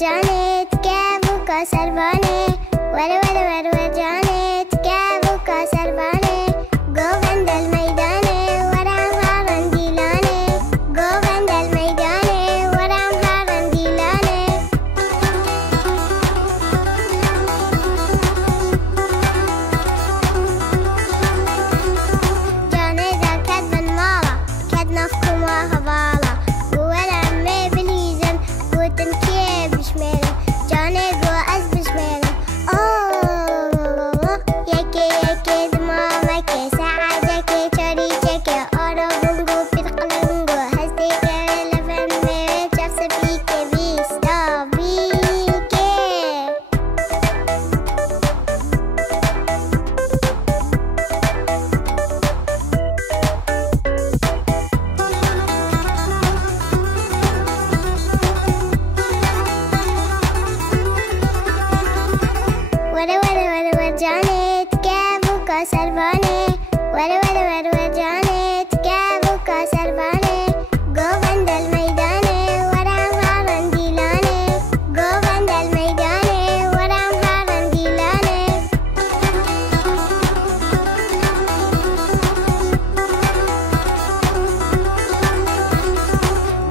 جانت كابو كسربانه ور ور ور ور جانت كابو كسربانه گووند الميدانه ورم هارن دیلانه گووند الميدانه ورم هارن دیلانه جانه دا كدبن مالا كدنفكم وهبالا ولمي بليزن بوتن كيب بشميرن جانه گو از بشميرن اوه يكي يكي دمامكي ساعدكي چريچكي آرو بونگو بيتقلنگو هستيكي لفمي چفس بيكي بيستا بيكي ور ور ور ور جانت كابو كسربانه ور ور ور ور جانت كابو كسربانه گووند الميدانه ورم هارن دیلانه گووند الميدانه ورم هارن دیلانه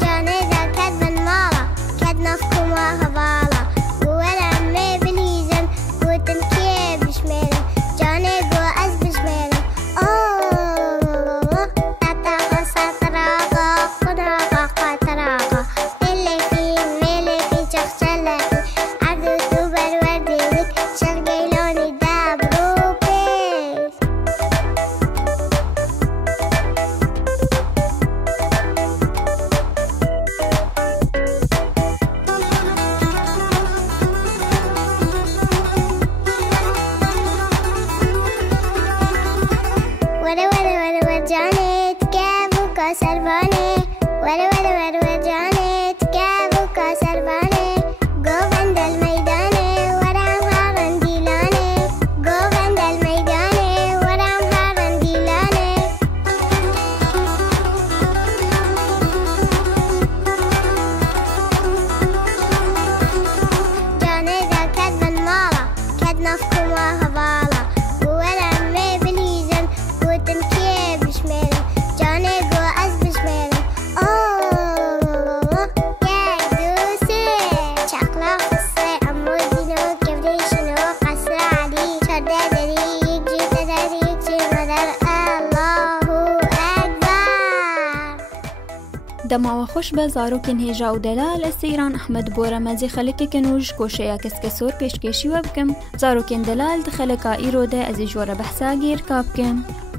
جانه دا كدبن مالا كدنفكم وهبالا ولمي بليزن بوتن كيب بشميرن جانه گو از بشميرن اوه تطاقا سطراقا قدراقا قطراقا تلفي ملفي چخچلفي عبدو تو بروردينك شغيلوني دابروبيس ور ور ور ور جانت كابو كسربانه ور ور ور ور جانت كابو كسربانه گووند الميدانه ورم هارن دیلانه گووند الميدانه ورم هارن دیلانه جانه دا كدبن مالا كدنفكم وهبالا ولمي بليزن بوتن كيب بشميرن جانه گو از بشميرن اوه يا دوسي چقلا خصه امودينو كبريشنو قصر علي شرده داري يك جيته داري يك جي مدر الله اكبر دماوە خۆش بە زارۆکên هێژا و دەلال ئەسەیران ئەحمەد بۆ ڕەمەزی خەلکێ کەنوژ کۆشەیە کەسکە سۆر پێشکێشیوە بکەم زارۆکên دەلال دخەلەکا ئیرۆدە ئەزی ژۆرە بەحسا گێرکا بکەم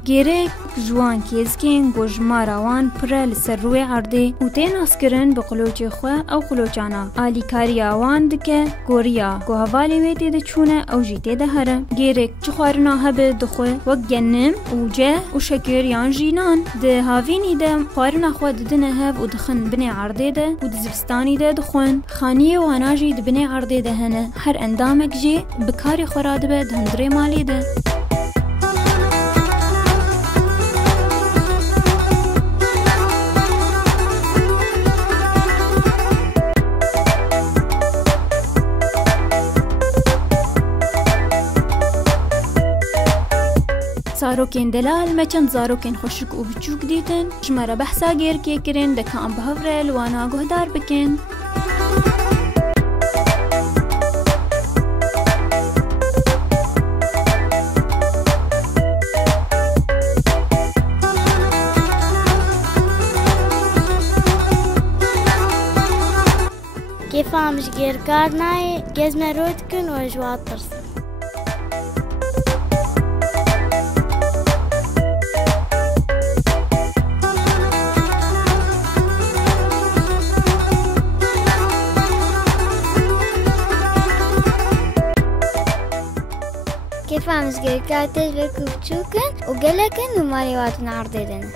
گێرێک جوان کێزکێن گۆژماراوان پرە لەسەر ڕووی عەردێ و تێ ناسکردن بە قولۆچێ خوێ ئەو قولۆچانە ئالیکاریاوان دکە گۆریا گۆ هەڤالێ وێ تێدە چوونە ئەو ژی تێدە هەرە گێرێک چ خواردنا هەبێ دخۆێ وەک گەنم و جە و شەکر یان ژینان دە هاڤینی دە خواردنا خوا ددنە هەv و دخن بنێ عەردێ دە و دزستانی دە دخۆن خانیە وانا ژی دبنێ عەردێ دە هەنە هەر ئەندامێک ژێ بکاری خۆرا دەبێ دهەندرێ مالێ دە زارۆکên دەلال me çend zarokên xweşik û biçûk dîtin ji me re behsa gêrkê kirin deke em bi hev re li wana guhdar bikin. كيفهم ji gêrkar nayê gezme rû dikin û ji wan tirsin. كيفهم ji gêrkar têj vekû biçûk in û gelek in û malê wan din erdê dene.